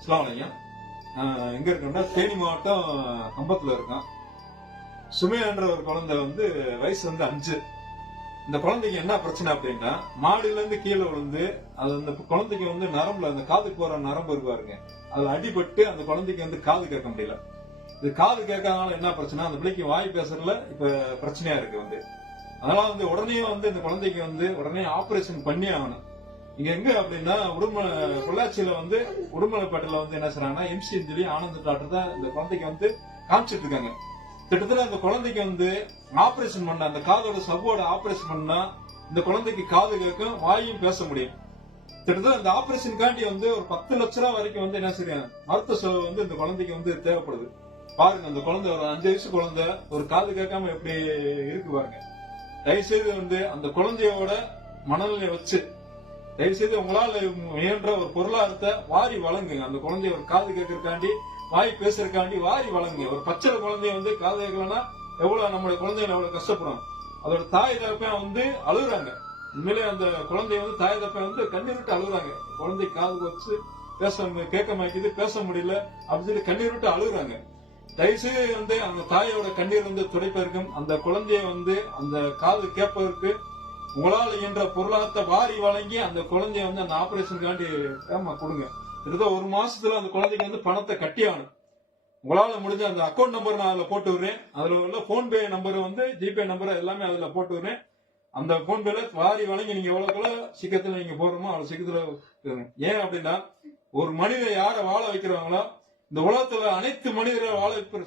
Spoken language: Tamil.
அஸ்ஸலாமு அலைக்கும். எங்க இருக்கோம்னா தேனி மாவட்டம் கம்பத்துல இருக்கோம். சுமையான்ற ஒரு குழந்தை வயசு 5. இந்த குழந்தைக்கு என்ன பிரச்சனை அப்படின்னா, மாடியில இருந்து கீழே விழுந்து அது அந்த குழந்தைக்கு நரம்புல அந்த காதுக்கு போற நரம்பு இருப்பாருங்க, அதுல அடிபட்டு அந்த குழந்தைக்கு காது கேட்க முடியல. இது காது கேட்காதனால என்ன பிரச்சனை, அந்த பிள்ளைக்கு வாய் பேசுறதுல இப்ப பிரச்சனையா இருக்கு. அதனால உடனே இந்த குழந்தைக்கு உடனே ஆபரேஷன் பண்ணி ஆகணும். இங்க எங்க அப்படின்னா பொள்ளாச்சியில உடுமலைப்பேட்டையில என்ன செய்றாங்கன்னா, எம்சின்னு சொல்லி ஆனந்த் டாக்டர் தான் இந்த குழந்தைக்கு காமிச்சிட்டு இருக்காங்க. கிட்டத்தட்ட அந்த குழந்தைக்கு ஆபரேஷன் பண்ண அந்த காதோட சவ்வோட ஆபரேஷன் பண்ணா இந்த குழந்தைக்கு காது கேட்கும், வாயும் பேச முடியும். கிட்டத்தட்ட அந்த ஆபரேஷனுக்காண்டி ஒரு 10 லட்ச ரூபாய் வரைக்கும் என்ன செய்யறாங்க, மருத்துவ செலவு இந்த குழந்தைக்கு தேவைப்படுது. பாருங்க, அந்த குழந்தை ஒரு 5 வயசு குழந்தை ஒரு காது கேட்காம எப்படி இருக்கு பாருங்க. தயவுசெய்து அந்த குழந்தையோட மனநிலையை வச்சு தயவுசெய்து உங்களால முயன்ற ஒரு பொருளாதாரத்தை வாரி வழங்குங்க. அந்த குழந்தைய ஒரு காது கேட்கறதுக்காண்டி, வாய் பேசுறதுக்காண்டி வாரி வழங்குங்க. ஒரு பச்சை குழந்தைய காது கேட்கலன்னா எவ்வளவு நம்மளுடைய குழந்தைகள் எவ்வளவு கஷ்டப்படும். அதோட தாய் தகப்பன் அழுகுறாங்க. உண்மையிலே அந்த குழந்தைய தாய் தகப்பன் கண்ணீர் விட்டு அழுகுறாங்க. குழந்தை காது வச்சு கேட்க மாட்டேங்குது, பேச முடியல அப்படின்னு சொல்லி கண்ணீர் விட்டு அழுகுறாங்க. தயவுசெய்து அந்த தாயோட கண்ணீர் துடைப்பதற்கும் அந்த குழந்தைய அந்த காது கேட்பதற்கு உங்களால் இயன்ற பொருளாதாரத்தை வாரி வழங்கி அந்த குழந்தைய அந்த ஆபரேஷனுக்காண்டி கொடுங்க. கிட்டத்தட்ட 1 மாசத்துல அந்த குழந்தைக்கு பணத்தை கட்டி ஆகணும். உங்களால முடிஞ்ச அந்த அக்கௌண்ட் நம்பர் நான் அதுல போட்டு விடுறேன். அதுல உள்ள போன்பே நம்பர் ஜிபே நம்பர் எல்லாமே அதுல போட்டு விடுறேன். அந்த போன்பேல வாரி வழங்கி நீங்க எவ்வளவு சீக்கிரத்துல நீங்க போடுறோமோ அவ்வளவு சீக்கிரத்துல. ஏன் அப்படின்னா, ஒரு மனிதரை யாரை வாழ வைக்கிறாங்களோ இந்த உலகத்துல அனைத்து மனிதரை வாழ வைக்கிற